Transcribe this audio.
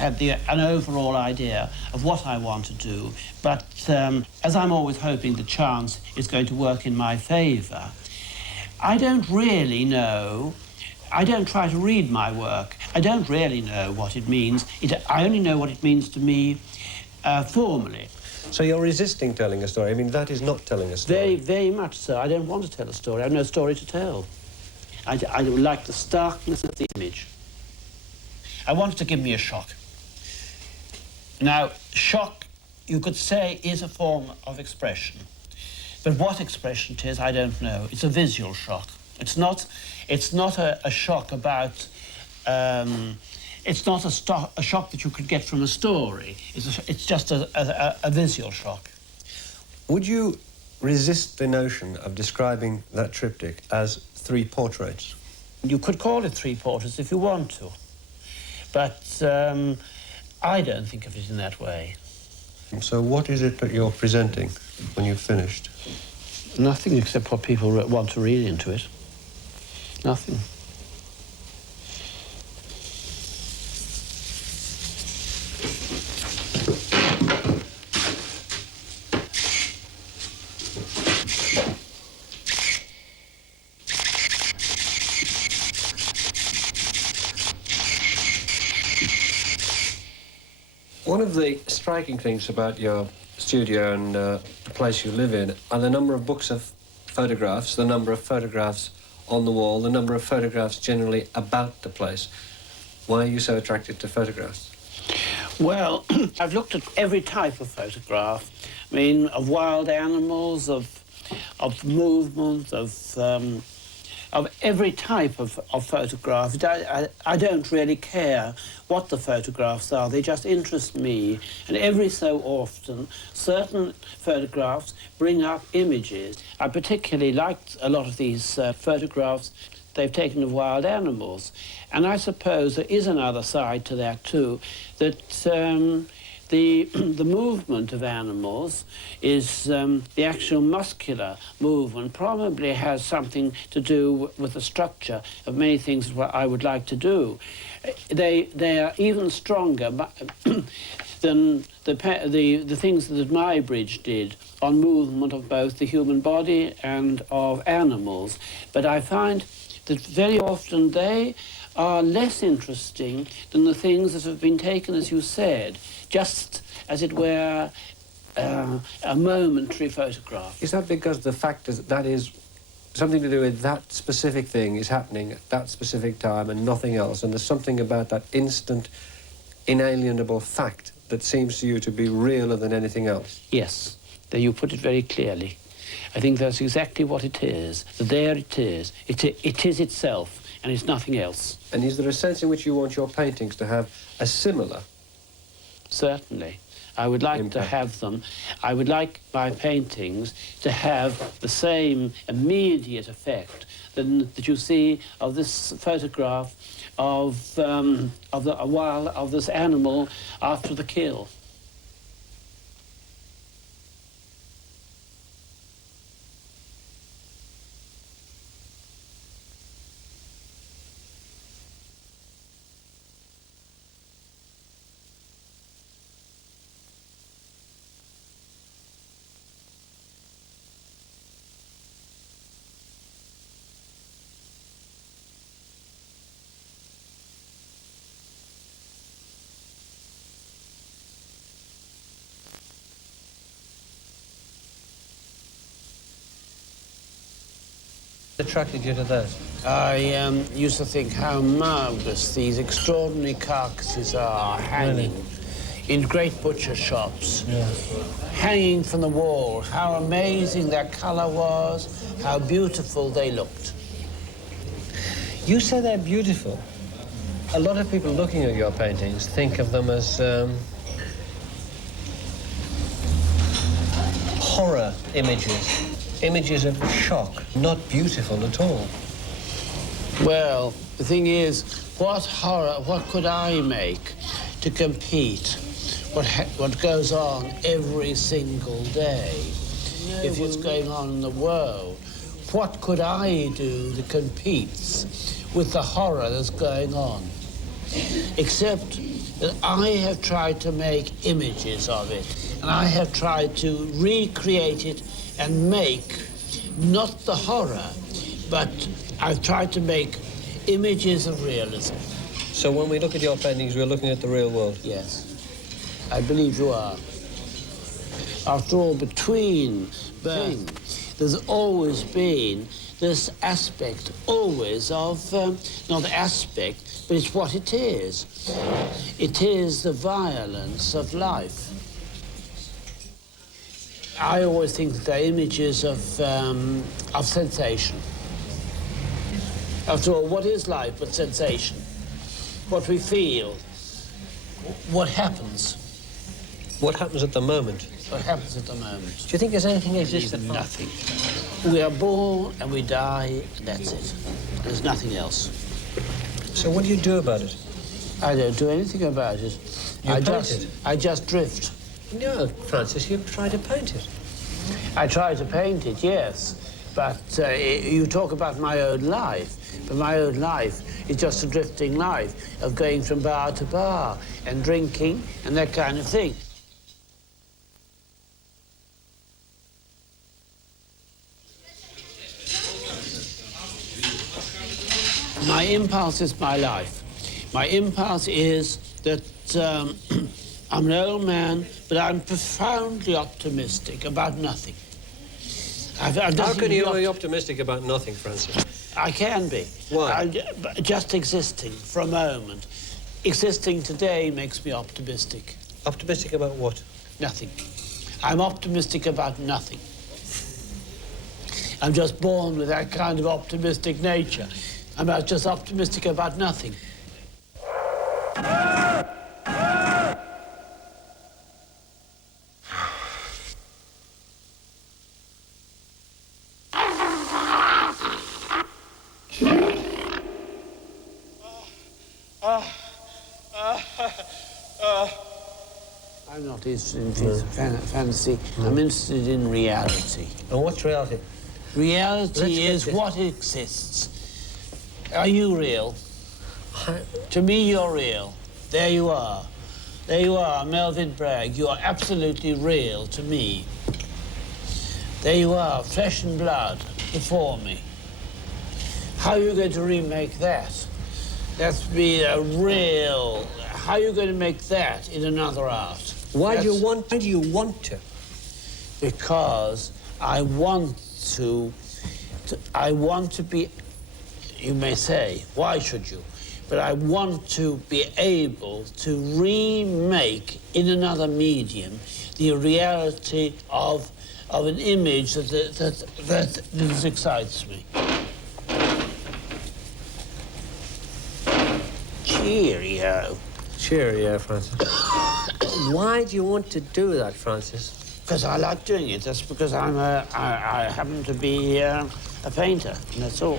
had an overall idea of what I want to do, but as I'm always hoping the chance is going to work in my favour, I don't really know. I don't try to read my work. I don't really know what it means. I only know what it means to me formally. So you're resisting telling a story? I mean, that is not telling a story. Very, very much so. I don't want to tell a story. I have no story to tell. I like the starkness of the image. I wanted to give me a shock. Now, shock, you could say, is a form of expression. But what expression it is, I don't know. It's a visual shock. It's not a shock about... it's not a shock that you could get from a story. It's just a visual shock. Would you resist the notion of describing that triptych as 3 portraits? You could call it 3 portraits if you want to. But I don't think of it in that way. So what is it that you're presenting when you've finished? Nothing except what people want to read into it. Nothing. One of the striking things about your studio and the place you live in are the number of books of photographs, the number of photographs on the wall, the number of photographs generally about the place. Why are you so attracted to photographs? Well, I've looked at every type of photograph. I mean, of wild animals, of movement, of every type of photograph. I don't really care what the photographs are, they just interest me. And every so often, certain photographs bring up images. I particularly liked a lot of these photographs they've taken of wild animals. And I suppose there is another side to that too, that the movement of animals is the actual muscular movement probably has something to do with the structure of many things what I would like to do. They are even stronger than the things that Muybridge did on movement of both the human body and of animals. But I find that very often they are less interesting than the things that have been taken, as you said, just as it were a momentary photograph. Is that because the fact is that is something to do with that specific thing is happening at that specific time and nothing else, and there's something about that instant, inalienable fact that seems to you to be realer than anything else? Yes, there you put it very clearly. I think that's exactly what it is. There it is. It is itself, and it's nothing else. And is there a sense in which you want your paintings to have a similar? Certainly. I would like impact. to have them. I would like my paintings to have the same immediate effect that you see of this photograph of this animal after the kill. Attracted you to that? I used to think how marvellous these extraordinary carcasses are hanging in great butcher shops, hanging from the wall, how amazing their colour was, how beautiful they looked. You say they're beautiful. A lot of people looking at your paintings think of them as horror images. Images of shock, not beautiful at all. Well, the thing is, what could I make to compete what goes on every single day? If what's going on in the world, what could I do that competes with the horror that's going on? Except that I have tried to make images of it, and I have tried to recreate it and make, not the horror, but I've tried to make images of realism. So when we look at your paintings, we're looking at the real world? Yes, I believe you are. After all, between things, there's always been this aspect, always, of, not aspect, but it's what it is. It is the violence of life. I always think that they're images of sensation. After all, what is life but sensation? What we feel, what happens. What happens at the moment? What happens at the moment. Do you think there's anything exists? Nothing. We are born and we die, and that's it. There's nothing else. So what do you do about it? I don't do anything about it. I just drift. No, Francis, you try to paint it. I try to paint it, yes. But you talk about my own life. But my own life is just a drifting life of going from bar to bar and drinking and that kind of thing. My impulse is my life. My impulse is that I'm an old man, but I'm profoundly optimistic about nothing. How can you be optimistic about nothing, Francis? I can be. Why? Just existing for a moment. Existing today makes me optimistic. Optimistic about what? Nothing. I'm optimistic about nothing. I'm just born with that kind of optimistic nature. I'm just optimistic about nothing. I'm not interested in fantasy. I'm interested in reality. And what's reality? Reality is what exists. Are you real? To me, you're real. There you are. There you are, Melvyn Bragg. You are absolutely real to me. There you are, flesh and blood, before me. How are you going to remake that? That's be a real... How are you going to make that in another art? Why do you want to? Because I want to be, you may say, why should you? But I want to be able to remake in another medium the reality of an image that excites me. Cheerio. Cheerio, Francis. Why do you want to do that, Francis? Because I like doing it. That's because I happen to be a painter, and that's all.